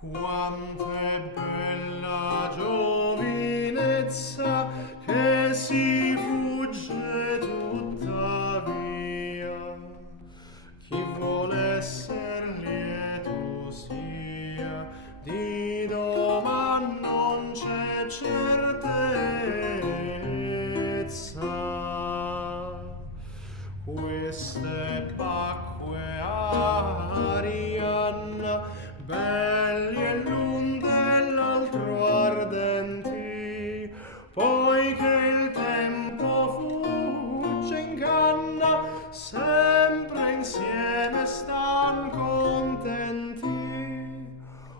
Quanto è bella giovinezza che si fugge tuttavia. Chi vuole esser lieto sia, di doman non c'è certezza. Queste bacque Arianna, belli e l'un dell'altro ardenti, poiché il tempo fugge inganna, sempre insieme stan contenti.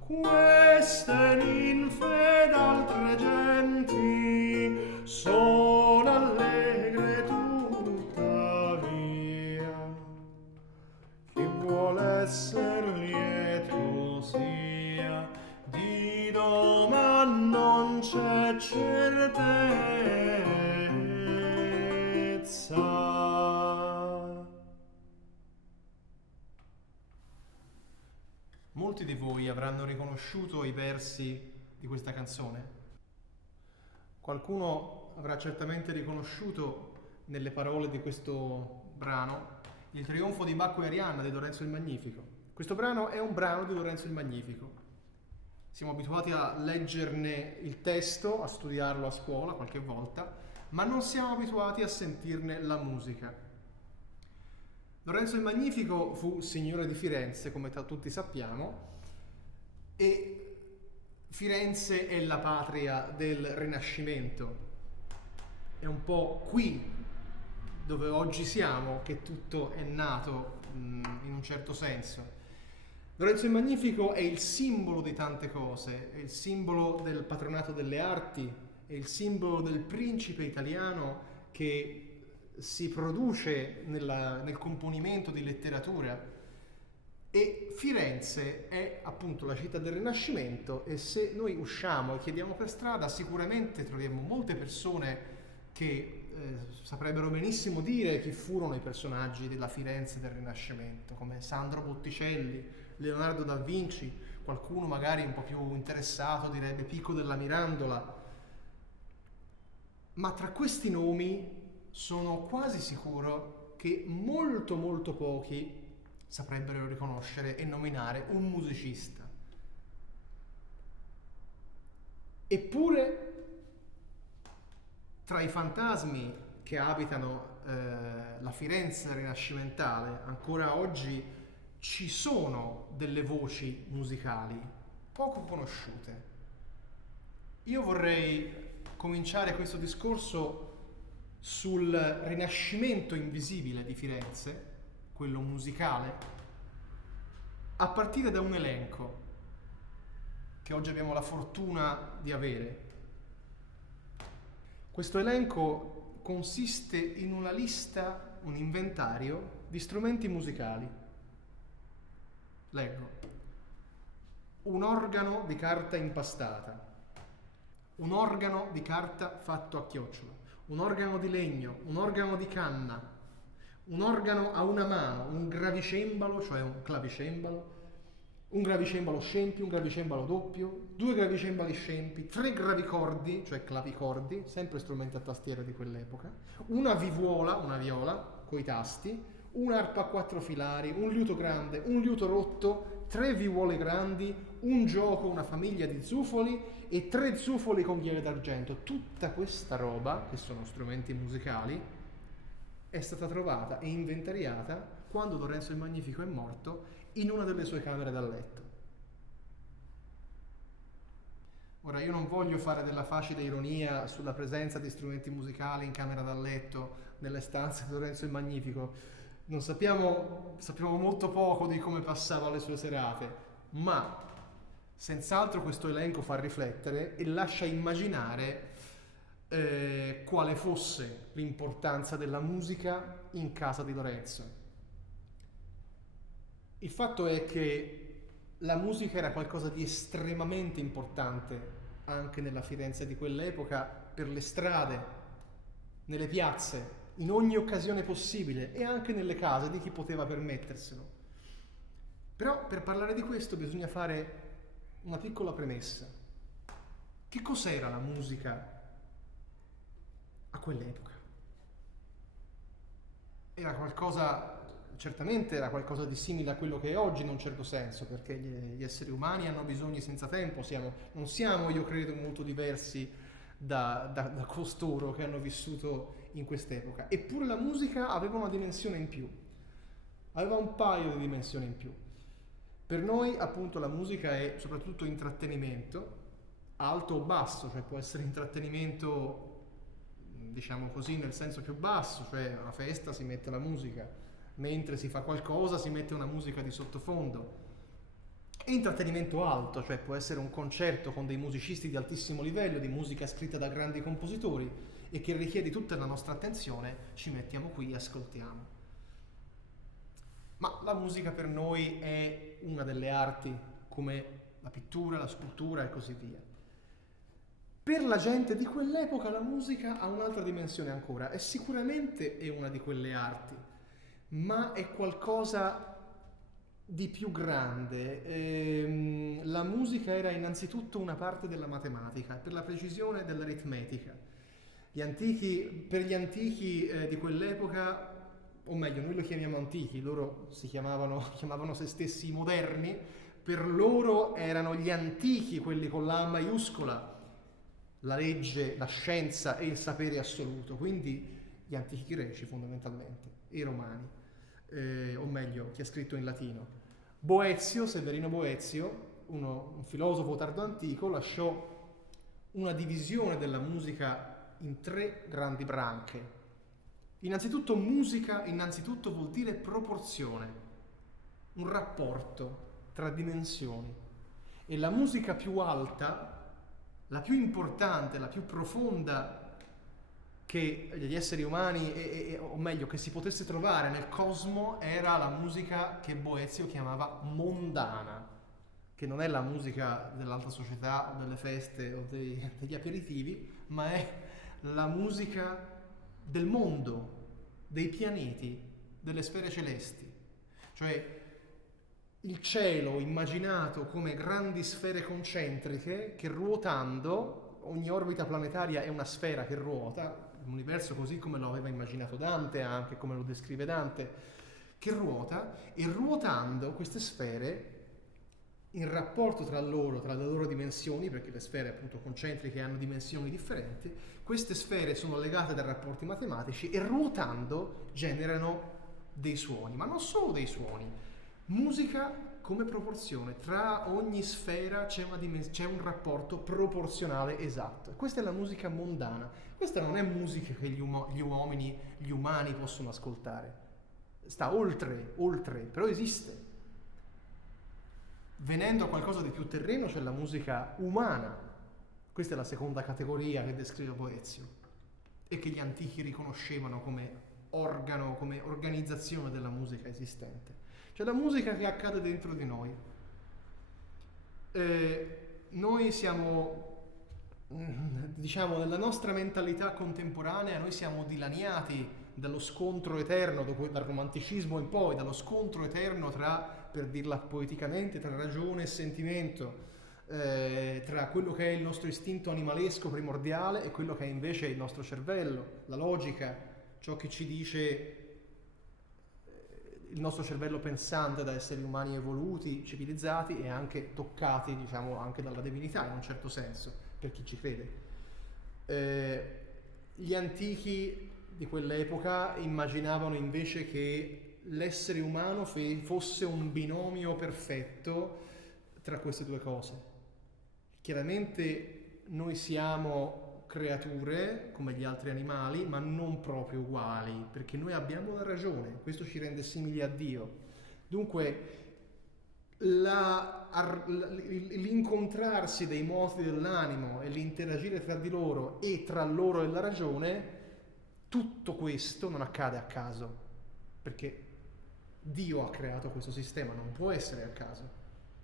Queste ninfe d'altre genti son allegre tuttavia. Chi vuole esser lieto sia, di doman non c'è certezza. Molti di voi avranno riconosciuto i versi di questa canzone. Qualcuno avrà certamente riconosciuto nelle parole di questo brano il trionfo di Bacco e Arianna di Lorenzo il Magnifico. Questo brano è un brano di Lorenzo il Magnifico. Siamo abituati a leggerne il testo, a studiarlo a scuola qualche volta, ma non siamo abituati a sentirne la musica. Lorenzo il Magnifico fu signore di Firenze, come tutti sappiamo, e Firenze è la patria del Rinascimento. È un po' qui dove oggi siamo che tutto è nato in un certo senso. Lorenzo il Magnifico è il simbolo di tante cose, è il simbolo del patronato delle arti, è il simbolo del principe italiano che si produce nel componimento di letteratura. E Firenze è appunto la città del Rinascimento, e se noi usciamo e chiediamo per strada sicuramente troviamo molte persone che saprebbero benissimo dire chi furono i personaggi della Firenze del Rinascimento, come Sandro Botticelli, Leonardo da Vinci, qualcuno magari un po' più interessato direbbe Pico della Mirandola. Ma tra questi nomi sono quasi sicuro che molto molto pochi saprebbero riconoscere e nominare un musicista. Eppure, tra i fantasmi che abitano la Firenze rinascimentale, ancora oggi ci sono delle voci musicali poco conosciute. Io vorrei cominciare questo discorso sul Rinascimento invisibile di Firenze, quello musicale, a partire da un elenco che oggi abbiamo la fortuna di avere. Questo elenco consiste in una lista, un inventario di strumenti musicali. Leggo: un organo di carta impastata, un organo di carta fatto a chiocciola, un organo di legno, un organo di canna, un organo a una mano, un gravicembalo, cioè un clavicembalo, un gravicembalo scempio, un gravicembalo doppio, 2 gravicembali scempi, 3 gravicordi, cioè clavicordi, sempre strumenti a tastiera di quell'epoca, una vivuola, una viola, coi tasti, un'arpa a 4 filari, un liuto grande, un liuto rotto, 3 vivuole grandi, un gioco, una famiglia di zufoli e 3 zufoli con ghiere d'argento. Tutta questa roba, che sono strumenti musicali, è stata trovata e inventariata quando Lorenzo il Magnifico è morto in una delle sue camere da letto. Ora, io non voglio fare della facile ironia sulla presenza di strumenti musicali in camera da letto nelle stanze di Lorenzo il Magnifico. Non sappiamo molto poco di come passava le sue serate, ma senz'altro questo elenco fa riflettere e lascia immaginare quale fosse l'importanza della musica in casa di Lorenzo. Il fatto è che la musica era qualcosa di estremamente importante anche nella Firenze di quell'epoca, per le strade, nelle piazze, in ogni occasione possibile, e anche nelle case di chi poteva permetterselo. Però per parlare di questo bisogna fare una piccola premessa. Che cos'era la musica a quell'epoca? Era qualcosa, certamente era qualcosa di simile a quello che è oggi in un certo senso, perché gli esseri umani hanno bisogni senza tempo, non siamo, io credo, molto diversi da costoro che hanno vissuto in quest'epoca. Eppure la musica aveva una dimensione in più, aveva un paio di dimensioni in più. Per noi, appunto, la musica è soprattutto intrattenimento, alto o basso, cioè può essere intrattenimento, diciamo così, nel senso più basso, cioè a una festa si mette la musica, mentre si fa qualcosa si mette una musica di sottofondo. E intrattenimento alto, cioè può essere un concerto con dei musicisti di altissimo livello, di musica scritta da grandi compositori e che richiede tutta la nostra attenzione, ci mettiamo qui e ascoltiamo. Ma la musica per noi è una delle arti, come la pittura, la scultura e così via. Per la gente di quell'epoca la musica ha un'altra dimensione ancora, e sicuramente è una di quelle arti, ma è qualcosa di più grande. La musica era innanzitutto una parte della matematica, per la precisione dell'aritmetica. Per gli antichi di quell'epoca, o meglio, noi lo chiamiamo antichi, loro chiamavano se stessi i moderni, per loro erano gli antichi, quelli con la A maiuscola, la legge, la scienza e il sapere assoluto, quindi gli antichi greci fondamentalmente, e i romani, o meglio, chi ha scritto in latino. Severino Boezio, un filosofo tardo antico, lasciò una divisione della musica in 3 grandi branche. Innanzitutto musica, vuol dire proporzione, un rapporto tra dimensioni. E la musica più alta, la più importante, la più profonda che gli esseri umani, o meglio, che si potesse trovare nel cosmo, era la musica che Boezio chiamava mondana, che non è la musica dell'alta società, delle feste o degli aperitivi, ma è la musica del mondo, dei pianeti, delle sfere celesti. Cioè il cielo immaginato come grandi sfere concentriche che ruotando, ogni orbita planetaria è una sfera che ruota, l'universo così come lo aveva immaginato Dante, anche come lo descrive Dante, che ruota, e ruotando queste sfere in rapporto tra le loro dimensioni, perché le sfere appunto concentriche hanno dimensioni differenti, queste sfere sono legate da rapporti matematici e ruotando generano dei suoni, ma non solo dei suoni, musica come proporzione, tra ogni sfera c'è un rapporto proporzionale esatto. Questa è la musica mondana, questa non è musica che gli umani possono ascoltare, sta oltre, però esiste. Venendo a qualcosa di più terreno c'è la musica umana, questa è la seconda categoria che descrive Boezio e che gli antichi riconoscevano come organo, come organizzazione della musica esistente. Cioè la musica che accade dentro di noi. Noi siamo, diciamo, nella nostra mentalità contemporanea, noi siamo dilaniati dallo scontro eterno, dal romanticismo in poi, dallo scontro eterno per dirla poeticamente, tra ragione e sentimento, tra quello che è il nostro istinto animalesco primordiale e quello che è invece il nostro cervello, la logica, ciò che ci dice il nostro cervello pensante da esseri umani evoluti, civilizzati e anche toccati, diciamo, anche dalla divinità in un certo senso, per chi ci crede. Gli antichi di quell'epoca immaginavano invece che l'essere umano fosse un binomio perfetto tra queste due cose. Chiaramente noi siamo creature come gli altri animali, ma non proprio uguali, perché noi abbiamo la ragione, questo ci rende simili a Dio. Dunque l'incontrarsi dei moti dell'animo e l'interagire tra di loro e tra loro e la ragione, tutto questo non accade a caso, perché Dio ha creato questo sistema, non può essere a caso.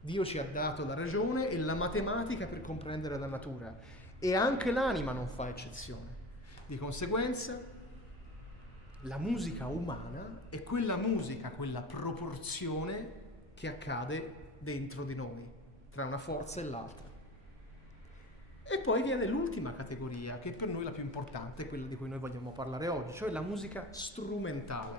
Dio ci ha dato la ragione e la matematica per comprendere la natura, e anche l'anima non fa eccezione. Di conseguenza, la musica umana è quella musica, quella proporzione che accade dentro di noi. tra una forza e l'altra. E poi viene l'ultima categoria, che per noi è la più importante, quella di cui noi vogliamo parlare oggi, cioè la musica strumentale,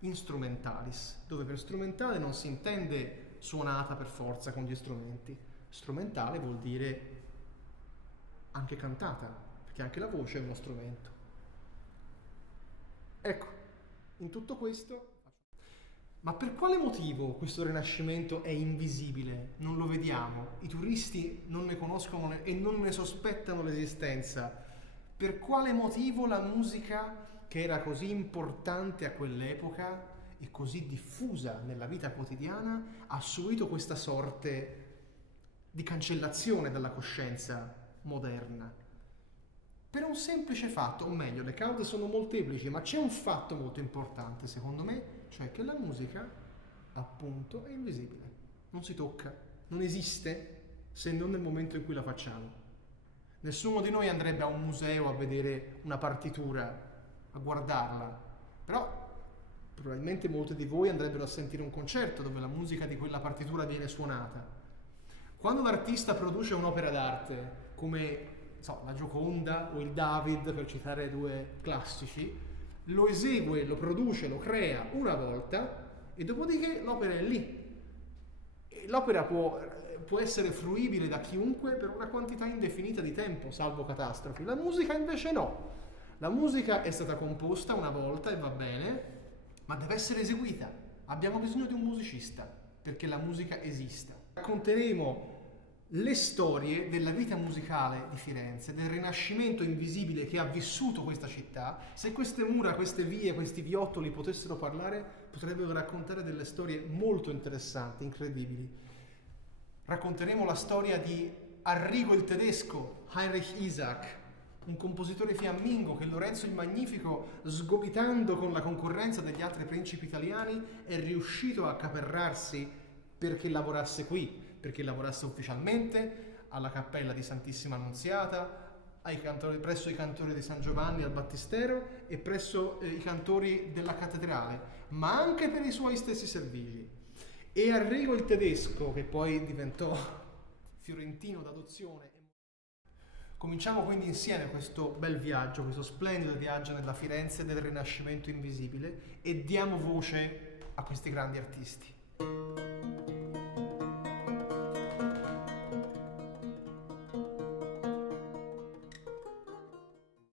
instrumentalis, dove per strumentale non si intende suonata per forza con gli strumenti. Strumentale vuol dire anche cantata, perché anche la voce è uno strumento. Ecco, in tutto questo... Ma per quale motivo questo rinascimento è invisibile? Non lo vediamo, i turisti non ne conoscono e non ne sospettano l'esistenza. Per quale motivo la musica, che era così importante a quell'epoca e così diffusa nella vita quotidiana, ha subito questa sorte di cancellazione dalla coscienza moderna? Per un semplice fatto, o meglio, le cause sono molteplici, ma c'è un fatto molto importante secondo me, cioè che la musica, appunto, è invisibile, non si tocca, non esiste se non nel momento in cui la facciamo. Nessuno di noi andrebbe a un museo a vedere una partitura, a guardarla, però probabilmente molti di voi andrebbero a sentire un concerto dove la musica di quella partitura viene suonata. Quando un artista produce un'opera d'arte, come la Gioconda o il David, per citare due classici, lo esegue, lo produce, lo crea una volta e dopodiché l'opera è lì. E l'opera può essere fruibile da chiunque per una quantità indefinita di tempo, salvo catastrofi. La musica invece no. La musica è stata composta una volta e va bene, ma deve essere eseguita. Abbiamo bisogno di un musicista perché la musica esista. Racconteremo le storie della vita musicale di Firenze, del rinascimento invisibile che ha vissuto questa città. Se queste mura, queste vie, questi viottoli potessero parlare, potrebbero raccontare delle storie molto interessanti, incredibili. Racconteremo la storia di Arrigo il tedesco, Heinrich Isaac, un compositore fiammingo che Lorenzo il Magnifico, sgomitando con la concorrenza degli altri principi italiani, è riuscito a accaparrarsi perché lavorasse qui, perché lavorasse ufficialmente alla Cappella di Santissima Annunziata, presso i cantori di San Giovanni al Battistero e presso i cantori della cattedrale, ma anche per i suoi stessi servigi. E Arrigo il tedesco, che poi diventò fiorentino d'adozione. Cominciamo quindi insieme questo bel viaggio, questo splendido viaggio nella Firenze del Rinascimento invisibile e diamo voce a questi grandi artisti.